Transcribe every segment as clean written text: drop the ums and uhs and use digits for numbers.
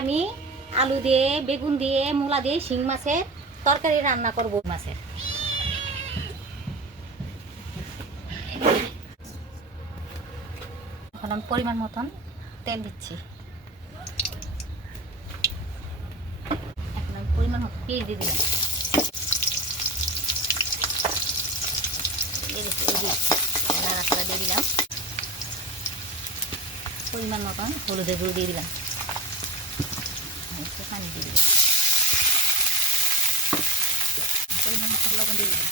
আমি আলু দিয়ে, বেগুন দিয়ে, মূলা দিয়ে শিং মাছের তরকারি রান্না করব। মাছের এখন আমি পরিমাণ মতন তেল দিচ্ছি। এখন আমি পরিমাণ মতো পেঁয়াজ দিয়ে দিলাম। নাড়াচাড়া দিয়ে দিলাম। পরিমাণ মতন হলুদের গুঁড়ো দিয়ে দিলাম। একটু পানি দিয়ে দিলাম। পরিমাণ মতন লবণ দিয়ে দিলাম।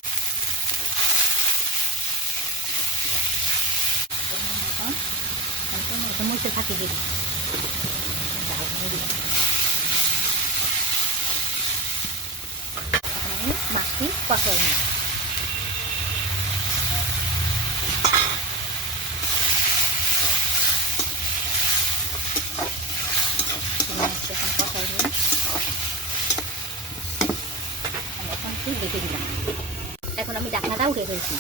পরিমাণ মতন মরিচের ফাঁকি দিয়ে দিলাম। ডাল দিয়ে দিলাম। এখন আমি মাছটি কষাই নিই। এখন কষাই নিই। এখন একটু ঢেকে দিলাম। এখন আমি ঢাকনাটা উঠে ফেলছি।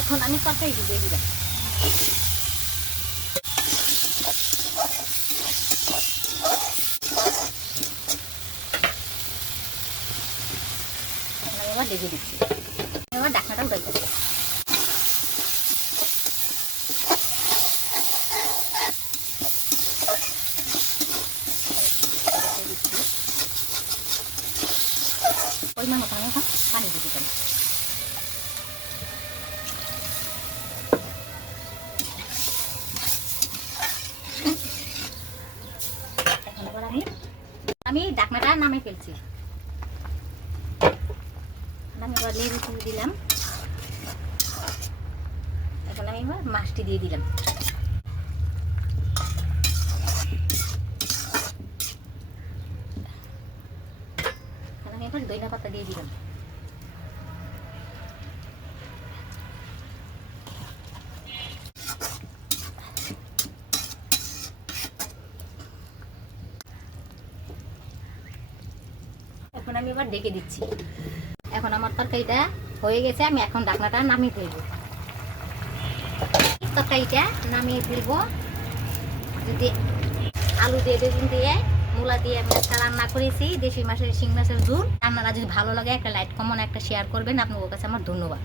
এখন আমি তরকারি দিয়ে দিলাম। এবার ঢেকে দিচ্ছি। এবার ঢাকনাটা উঠে দিচ্ছি। পরিমাণ মতো আমি এখন পানি দিয়ে দিলাম। এখন এবার আমি ঢাকনাটা নামিয়ে ফেলছি। আমি এবার লেবু চিনি দিলাম। এখন আমি এবার মাছটি দিয়ে দিলাম। আমি এবার ধনিয়া পাতা দিয়ে দিলাম। এখন আমি এবার ঢেকে দিচ্ছি। এখন আমার তরকারিটা হয়ে গেছে। আমি এখন ঢাকনাটা নামিয়ে ফেলবো। তরকারিটা নামিয়ে ফেলবো। যদি আলু দিয়ে, বেগুন দিয়ে, মূলা দিয়ে আমি একটা রান্না করেছি, দেশি মাছের শিং মাছের ঝোল। রান্নাটা যদি ভালো লাগে একটা লাইক, কমেন্ট, একটা শেয়ার করবেন। আপনাদের কাছে আমার ধন্যবাদ।